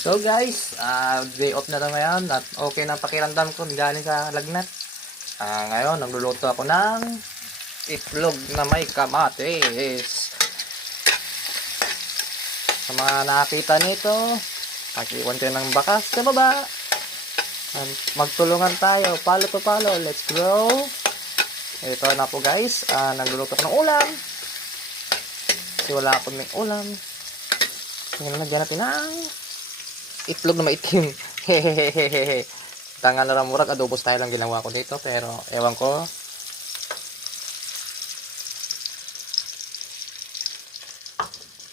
So guys, day off na tayo ngayon at okay na pakiramdam ko galing sa lagnat. Ngayon, nagluluto ako ng itlog na may kamatis. Sa mga nakakita nito, mag-iwan kayo ng bakas sa baba. Magtulungan tayo, palo to palo, let's go. Ito na po guys, nagluluto ako ng ulam. Kasi wala akong may ulam. Ngayon, nagyan natin ng itlog na maitim. Hehehehe. Tangan na ramurag, adobo style ang ginawa ko dito. Pero, ewan ko.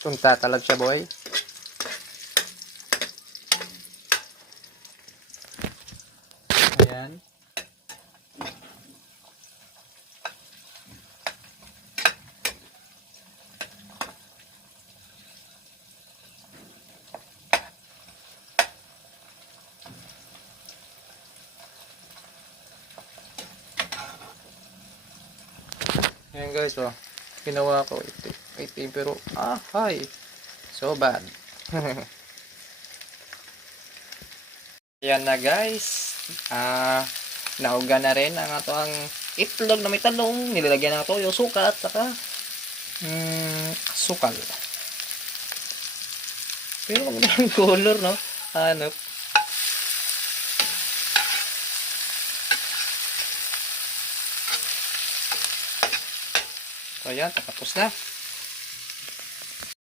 Kung tatalag siya, boy. Ayan. Ayan guys, oh. Ginawa ko itim pero hi. So bad. Ayan na guys. Nauga na rin ang ato ang itlog na may talong. Nilalagyan na ito yung suka at saka sukal. Pero maganda ang color, no? Ano? So, ayan, tapos na.